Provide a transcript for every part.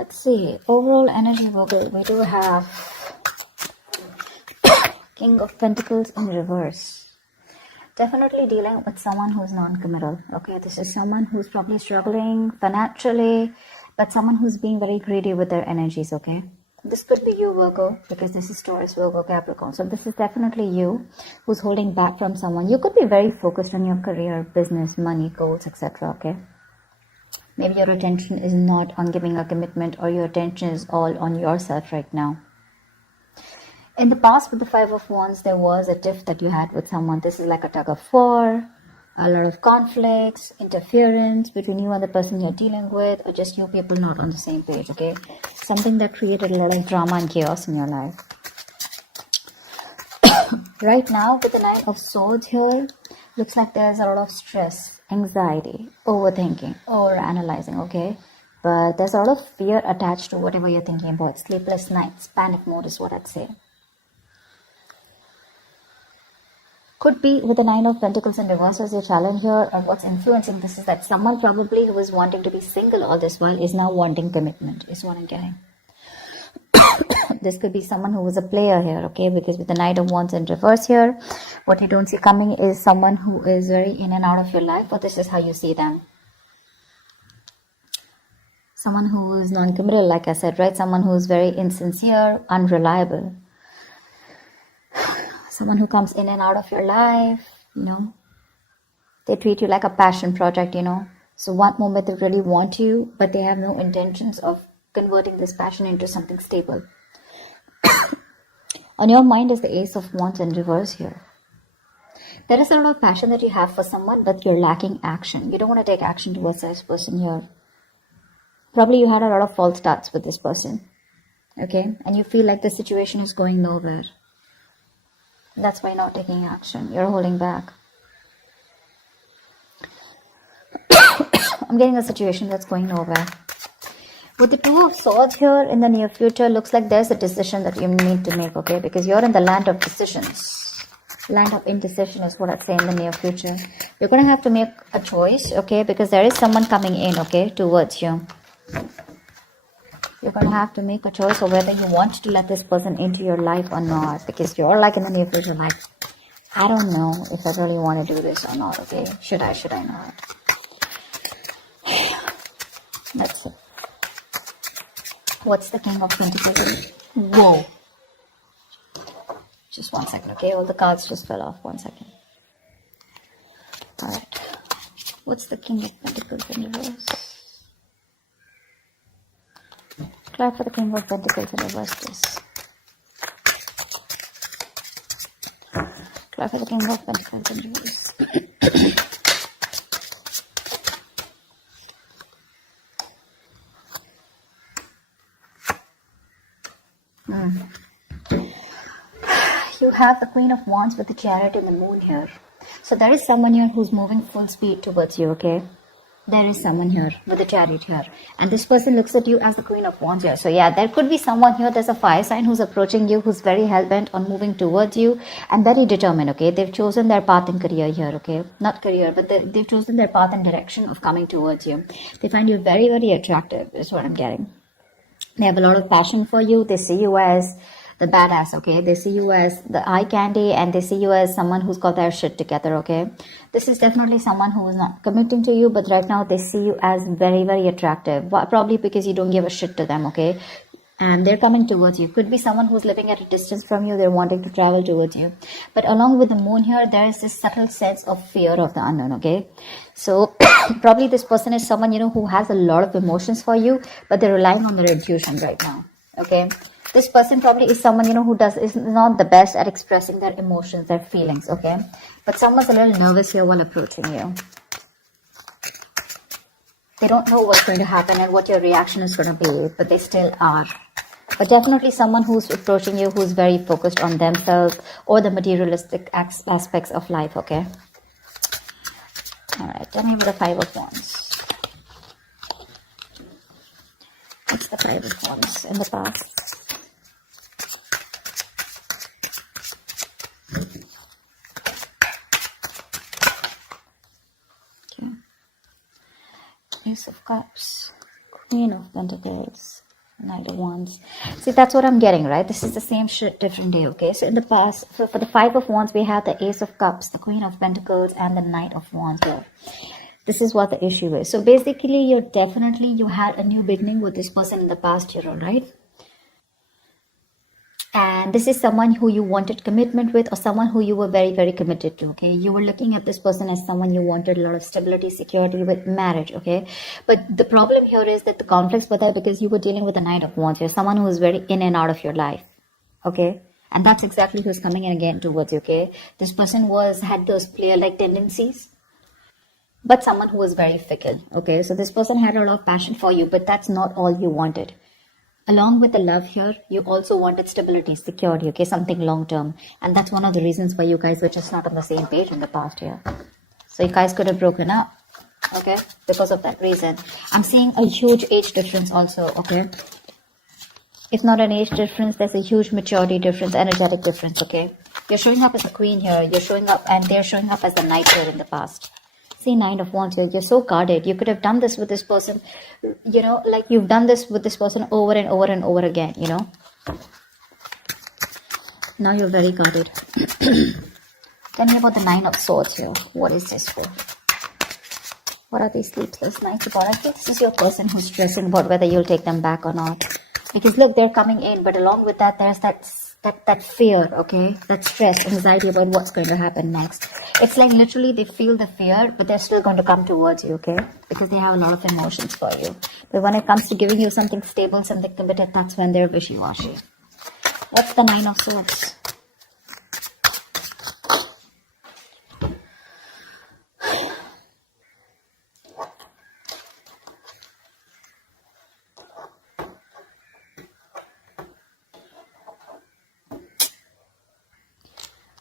Let's see. Overall energy, Virgo. We do have King of Pentacles in reverse. Definitely dealing with someone who's non-committal. Okay, this is someone who's probably struggling financially, but someone who's being very greedy with their energies. Okay, this could be you, Virgo, because this is Taurus, Virgo, Capricorn. So this is definitely you who's holding back from someone. You could be very focused on your career, business, money, goals, etc. Okay, maybe your attention is not on giving a commitment, or your attention is all on yourself right now. In the past, with the Five of Wands, there was a tiff that you had with someone. This is like a tug of war, a lot of conflicts, interference between you and the person you're dealing with, or just you people not on the same page, okay? Something that created a lot of drama and chaos in your life. Right now, with the Nine of Swords here, looks like there's a lot of stress, anxiety, overthinking, overanalyzing, okay? But there's a lot of fear attached to whatever you're thinking about. Sleepless nights, panic mode is what I'd say. Could be with the Nine of Pentacles in reverse as your challenge here, or what's influencing this is that someone probably who was wanting to be single all this while is now wanting commitment, is what I'm getting. This could be someone who was a player here, okay, because with the Knight of Wands in reverse here, what you don't see coming is someone who is very in and out of your life, but this is how you see them. Someone who is non-committal, like I said, right? Someone who is very insincere, unreliable. Someone who comes in and out of your life, you know. They treat you like a passion project, you know. So one moment they really want you, but they have no intentions of converting this passion into something stable. On your mind is the Ace of Wands in reverse here. There is a lot of passion that you have for someone, but you're lacking action. You don't want to take action towards this person here. Probably you had a lot of false starts with this person, okay? And you feel like the situation is going nowhere. That's why you're not taking action. You're holding back. I'm getting a situation that's going nowhere. With the Two of Swords here in the near future, looks like there's a decision that you need to make, okay? Because you're in the land of decisions. Land of indecision is what I'd say in the near future. You're going to have to make a choice, okay? Because there is someone coming in, okay, towards you. You're going to have to make a choice of whether you want to let this person into your life or not. Because you're like in the near future, like, I don't know if I really want to do this or not, okay? Should I not? Let's see. What's the King of Pentacles? Whoa. Just 1 second, okay? All the cards just fell off. 1 second. Alright. What's the King of Pentacles in reverse? Clap for the King of Pentacles in reverse, please. Clap for the King of Pentacles in reverse. You have the Queen of Wands with the Chariot and the Moon here. So there is someone here who's moving full speed towards you, okay? There is someone here with the Chariot here. And this person looks at you as the Queen of Wands here. So yeah, there could be someone here, there's a fire sign who's approaching you, who's very hell-bent on moving towards you and very determined, okay? They've chosen their path in career here, okay? Not career, but they've chosen their path and direction of coming towards you. They find you very, very attractive, is what I'm getting. They have a lot of passion for you. They see you as the badass, okay? They see you as the eye candy, and they see you as someone who's got their shit together, okay? This is definitely someone who is not committing to you, but right now they see you as very, very attractive. Probably because you don't give a shit to them, okay? And they're coming towards you. Could be someone who's living at a distance from you. They're wanting to travel towards you. But along with the moon here, there is this subtle sense of fear of the unknown, okay? So probably this person is someone, you know, who has a lot of emotions for you, but they're relying on their intuition right now, okay? This person probably is someone, you know, who is not the best at expressing their emotions, their feelings, okay? But someone's a little nervous here while approaching you. They don't know what's going to happen and what your reaction is going to be, but they still are. But definitely someone who's approaching you who's very focused on themselves or the materialistic aspects of life, okay? Alright, tell me about the Five of Wands. What's the Five of Wands in the past? Okay. Ace of Cups, Queen of Pentacles, Knight of Wands. See, that's what I'm getting, right? This is the same shit, different day, okay? So in the past, for the Five of Wands, we have the Ace of Cups, the Queen of Pentacles, and the Knight of Wands here. This is what the issue is. So basically, you had a new beginning with this person in the past year, all right? And this is someone who you wanted commitment with, or someone who you were very, very committed to, okay? You were looking at this person as someone you wanted a lot of stability, security with, marriage, okay? But the problem here is that the conflicts were there because you were dealing with the Knight of Wands. You're someone who is very in and out of your life, okay? And that's exactly who's coming in again towards you, okay? This person had those player-like tendencies, but someone who was very fickle, okay? So this person had a lot of passion for you, but that's not all you wanted. Along with the love here, you also wanted stability, security, okay, something long-term. And that's one of the reasons why you guys were just not on the same page in the past year. So you guys could have broken up, okay, because of that reason. I'm seeing a huge age difference also, okay. If not an age difference, there's a huge maturity difference, energetic difference, okay. You're showing up as a queen here, you're showing up, and they're showing up as the knight here in the past. See, Nine of Wands here, you're so guarded. You could have done this with this person, you know, like you've done this with this person over and over and over again, you know. Now you're very guarded. Tell me about the Nine of Swords here. What is this for? What are these sleepless nights about? I think this is your person who's stressing about whether you'll take them back or not. Because look, they're coming in, but along with that, there's that fear, okay? That stress, anxiety about what's going to happen next. It's like literally they feel the fear, but they're still going to come towards you, okay? Because they have a lot of emotions for you. But when it comes to giving you something stable, something committed, that's when they're wishy-washy. What's the Nine of Swords?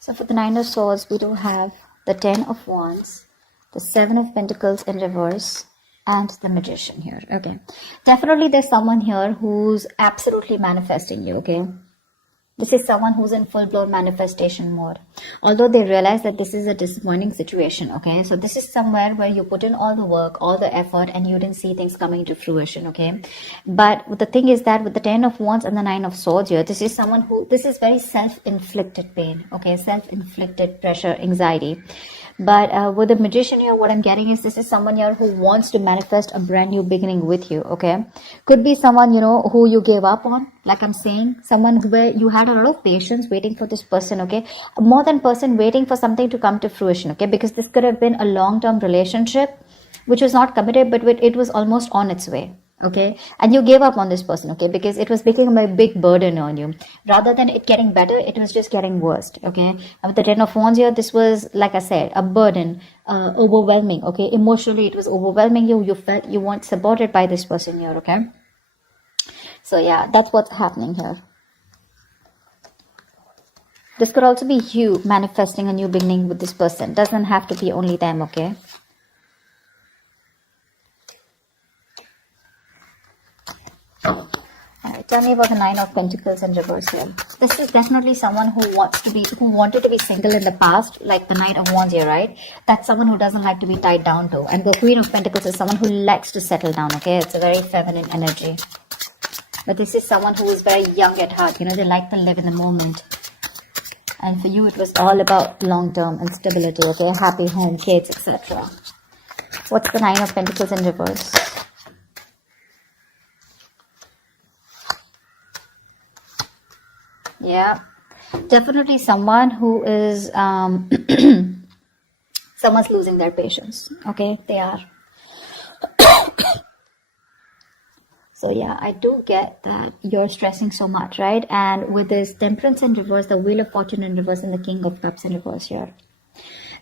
So for the Nine of Swords, we do have the Ten of Wands, the Seven of Pentacles in reverse, and the Magician here. Okay. Definitely there's someone here who's absolutely manifesting you, okay? This is someone who's in full-blown manifestation mode. Although they realize that this is a disappointing situation, okay? So this is somewhere where you put in all the work, all the effort, and you didn't see things coming to fruition, okay? But the thing is that with the Ten of Wands and the Nine of Swords here, this is someone who, this is very self-inflicted pain, okay? Self-inflicted pressure, anxiety. But with the Magician here, what I'm getting is this is someone here who wants to manifest a brand new beginning with you, okay? Could be someone, you know, who you gave up on, like I'm saying. Someone where you had a lot of patience waiting for this person, okay? More than person waiting for something to come to fruition, okay? Because this could have been a long-term relationship, which was not committed, but it was almost on its way. Okay, and you gave up on this person, okay, because it was becoming a big burden on you. Rather than it getting better, it was just getting worse, okay? And with the Ten of Wands here, this was, like I said, a burden, overwhelming, okay? Emotionally, it was overwhelming you. You felt you weren't supported by this person here, okay? So yeah, that's what's happening here. This could also be you manifesting a new beginning with this person. Doesn't have to be only them, okay? Alright, tell me about the Nine of Pentacles in reverse here. This is definitely someone who wanted to be single in the past, like the Knight of Wands here, right? That's someone who doesn't like to be tied down to. And the Queen of Pentacles is someone who likes to settle down, okay? It's a very feminine energy. But this is someone who is very young at heart, you know, they like to live in the moment. And for you, it was all about long-term and stability, okay? Happy home, kids, etc. What's the Nine of Pentacles in reverse? Yeah, definitely someone who is, someone's losing their patience, okay? They are. So yeah, I do get that you're stressing so much, right? And with this Temperance in reverse, the Wheel of Fortune in reverse, and the King of Cups in reverse here.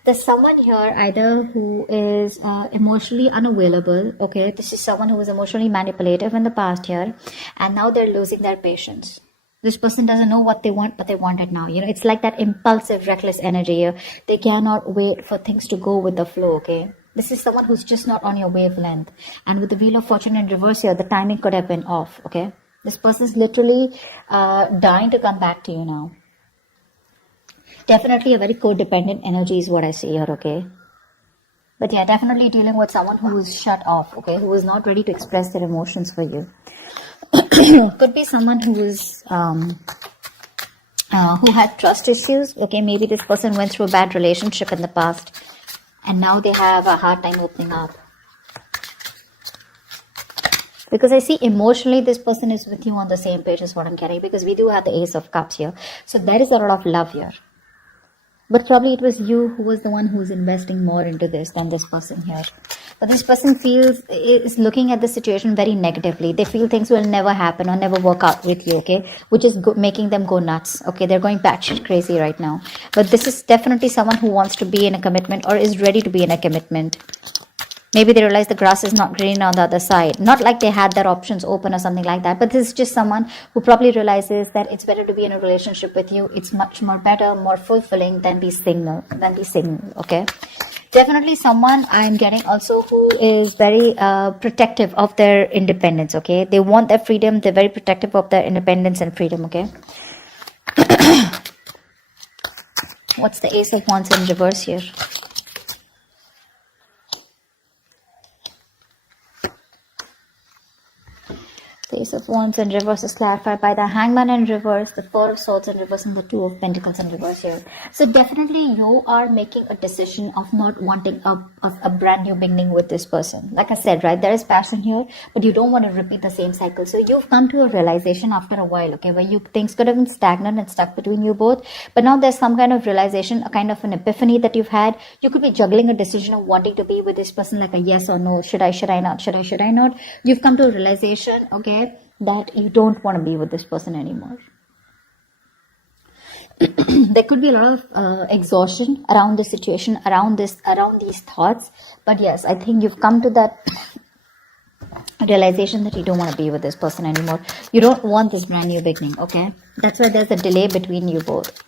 There's someone here either who is emotionally unavailable, okay? This is someone who was emotionally manipulative in the past here, and now they're losing their patience. This person doesn't know what they want, but they want it now. You know, it's like that impulsive, reckless energy here. They cannot wait for things to go with the flow, okay? This is someone who's just not on your wavelength. And with the Wheel of Fortune in reverse here, the timing could have been off, okay? This person's literally dying to come back to you now. Definitely a very codependent energy is what I see here, okay? But yeah, definitely dealing with someone who is shut off, okay? Who is not ready to express their emotions for you. Could be someone who's who had trust issues. Okay, maybe this person went through a bad relationship in the past and now they have a hard time opening up. Because I see emotionally this person is with you on the same page is what I'm getting, because we do have the Ace of Cups here. So there is a lot of love here. But probably it was you who was the one who's investing more into this than this person here. But this person is looking at the situation very negatively. They feel things will never happen or never work out with you, okay? Which is making them go nuts, okay? They're going batshit crazy right now. But this is definitely someone who wants to be in a commitment or is ready to be in a commitment. Maybe they realize the grass is not green on the other side. Not like they had their options open or something like that. But this is just someone who probably realizes that it's better to be in a relationship with you. It's much more better, more fulfilling than be single, okay? Definitely someone I'm getting also who is very protective of their independence, okay? They want their freedom. They're very protective of their independence and freedom, okay? What's the Ace of Wands in reverse here? The Ace of Wands in reverse is clarified by the Hangman in reverse, the Four of Swords in reverse, and the Two of Pentacles in reverse here. So definitely you are making a decision of not wanting a brand new beginning with this person. Like I said, right, there is passion here, but you don't want to repeat the same cycle. So you've come to a realization after a while, okay, where things could have been stagnant and stuck between you both. But now there's some kind of realization, a kind of an epiphany that you've had. You could be juggling a decision of wanting to be with this person, like a yes or no, should I not, should I not. You've come to a realization, okay, that you don't want to be with this person anymore. There could be a lot of exhaustion around the situation, around these thoughts. But yes, I think you've come to that realization that you don't want to be with this person anymore. You don't want this brand new beginning, okay? That's why there's a delay between you both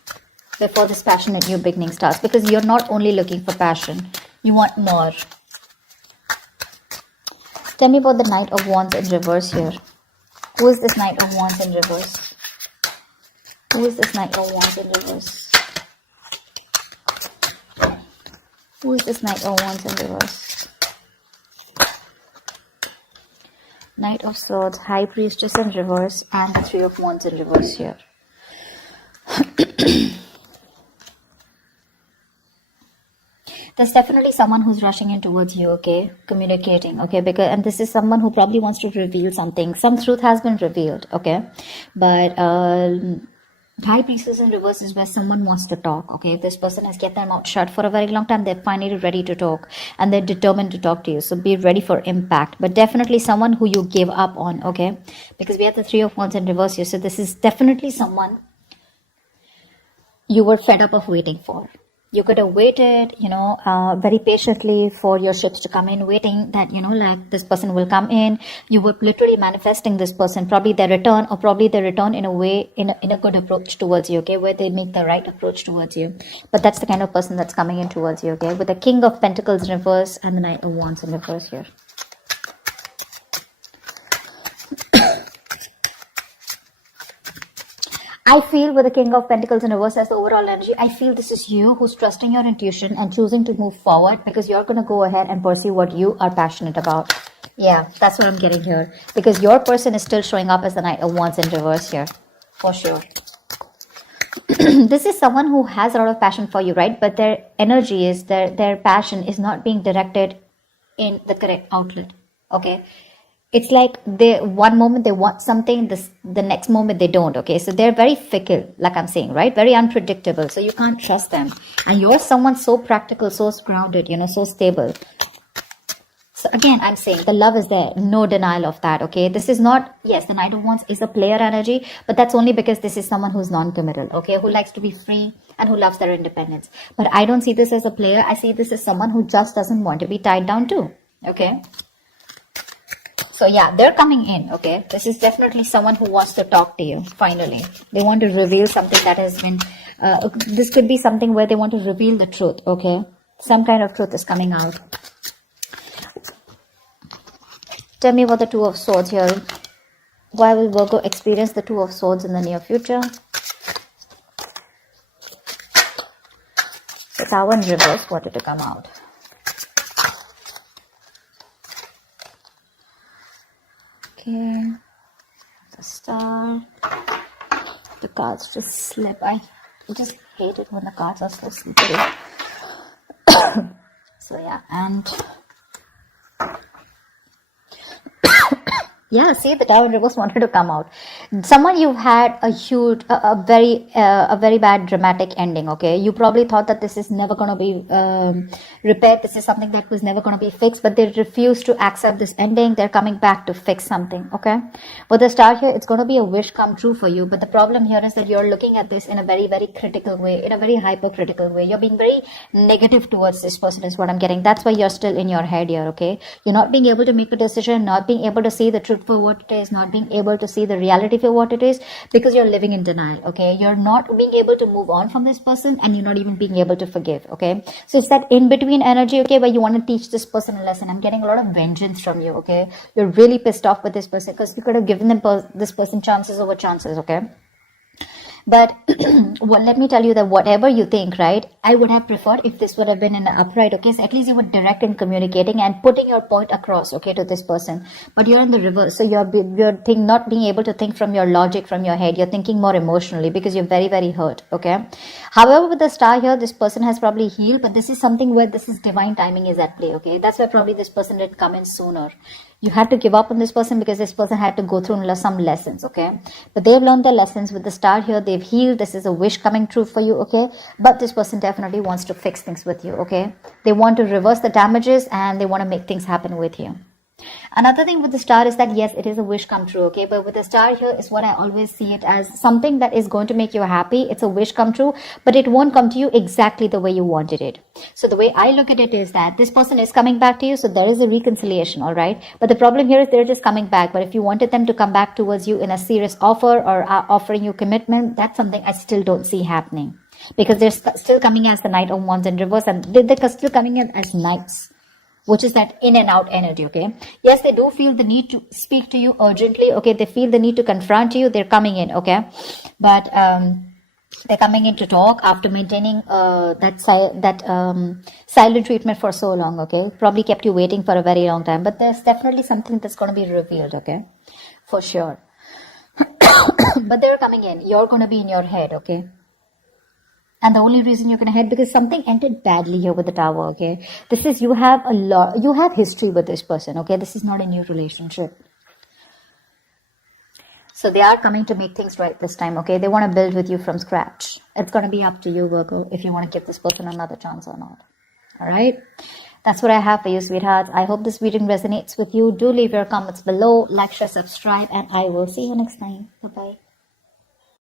before this passionate new beginning starts, because you're not only looking for passion, you want more. Tell me about the Knight of Wands in reverse here. Who is this Knight of Wands in reverse? Who is this Knight of Wands in reverse? Who is this Knight of Wands in reverse? Knight of Swords, High Priestess in reverse, and the Three of Wands in reverse here. There's definitely someone who's rushing in towards you, okay? Communicating, okay? And this is someone who probably wants to reveal something. Some truth has been revealed, okay? But High Priestess in reverse is where someone wants to talk, okay? If this person has kept their mouth shut for a very long time, they're finally ready to talk. And they're determined to talk to you. So be ready for impact. But definitely someone who you give up on, okay? Because we have the Three of Wands in reverse here. So this is definitely someone you were fed up of waiting for. You could have waited, very patiently for your ships to come in, waiting that, like this person will come in. You were literally manifesting this person, probably their return, or probably their return in a way, in a good approach towards you, okay, where they make the right approach towards you. But that's the kind of person that's coming in towards you, okay, with the King of Pentacles in reverse and the Knight of Wands in reverse here. I feel with the King of Pentacles in reverse as the overall energy, I feel this is you who's trusting your intuition and choosing to move forward, because you're going to go ahead and pursue what you are passionate about. Yeah, that's what I'm getting here. Because your person is still showing up as the Knight of Wands in reverse here. For sure. This is someone who has a lot of passion for you, right? But their energy is, their passion is not being directed in the correct outlet. Okay? It's like one moment they want something, the next moment they don't, okay? So they're very fickle, like I'm saying, right? Very unpredictable. So you can't trust them. And you're someone so practical, so grounded, so stable. So again, I'm saying the love is there. No denial of that, okay? This is not, yes, the Knight of Wands is a player energy, but that's only because this is someone who's non-committal, okay? Who likes to be free and who loves their independence. But I don't see this as a player. I see this as someone who just doesn't want to be tied down too, okay? So yeah, they're coming in, okay? This is definitely someone who wants to talk to you, finally. They want to reveal something that has been, this could be something where they want to reveal the truth, okay? Some kind of truth is coming out. Tell me about the Two of Swords here. Why will Virgo experience the Two of Swords in the near future? The Tower in reverse wanted to come out. Okay, the Star. The cards just slip. I just hate it when the cards are so slippery. So yeah, and yeah, see, the Tower in reverse wanted to come out. Someone you've had a huge, a very bad dramatic ending. Okay, you probably thought that this is never gonna be repaired. This is something that was never gonna be fixed, but they refuse to accept this ending. They're coming back to fix something. Okay, with the Star here, it's gonna be a wish come true for you. But the problem here is that you're looking at this in a very, very critical way, in a very hypercritical way. You're being very negative towards this person, is what I'm getting. That's why you're still in your head here. Okay, you're not being able to make a decision, not being able to see the truth for what it is, not being able to see the reality for what it is, because you're living in denial. Okay, you're not being able to move on from this person, and you're not even being able to forgive. Okay, so it's that in between energy, okay, where you want to teach this person a lesson. I'm getting a lot of vengeance from you. Okay, you're really pissed off with this person because you could have given this person chances over chances. Okay, but well, let me tell you that whatever you think, right, I would have preferred if this would have been in an upright. Okay, so at least you were direct in communicating and putting your point across, okay, to this person. But you're in the reverse, so you're not being able to think from your logic, from your head. You're thinking more emotionally because you're very, very hurt. Okay, however, with the Star here, this person has probably healed, but this is something where this is divine timing is at play. Okay, that's why probably this person didn't come in sooner. You had to give up on this person because this person had to go through some lessons, okay? But they've learned their lessons with the Star here. They've healed. This is a wish coming true for you, okay? But this person definitely wants to fix things with you, okay? They want to reverse the damages and they want to make things happen with you. Another thing with the Star is that, yes, it is a wish come true, okay? But with the Star here is what I always see it as something that is going to make you happy. It's a wish come true, but it won't come to you exactly the way you wanted it. So the way I look at it is that this person is coming back to you, so there is a reconciliation, all right? But the problem here is they're just coming back. But if you wanted them to come back towards you in a serious offer or offering you commitment, that's something I still don't see happening. Because they're still coming as the Knight of Wands in reverse, and they're still coming in as knights, which is that in and out energy, okay? Yes, they do feel the need to speak to you urgently, okay? They feel the need to confront you. They're coming in, okay? But they're coming in to talk after maintaining silent treatment for so long, okay? Probably kept you waiting for a very long time. But there's definitely something that's going to be revealed, okay? For sure. But they're coming in. You're going to be in your head, okay? And the only reason you're going to head because something ended badly here with the Tower, okay? This is, you have history with this person, okay? This is not a new relationship. So they are coming to make things right this time, okay? They want to build with you from scratch. It's going to be up to you, Virgo, if you want to give this person another chance or not. All right? That's what I have for you, sweethearts. I hope this reading resonates with you. Do leave your comments below, like, share, subscribe, and I will see you next time. Bye-bye.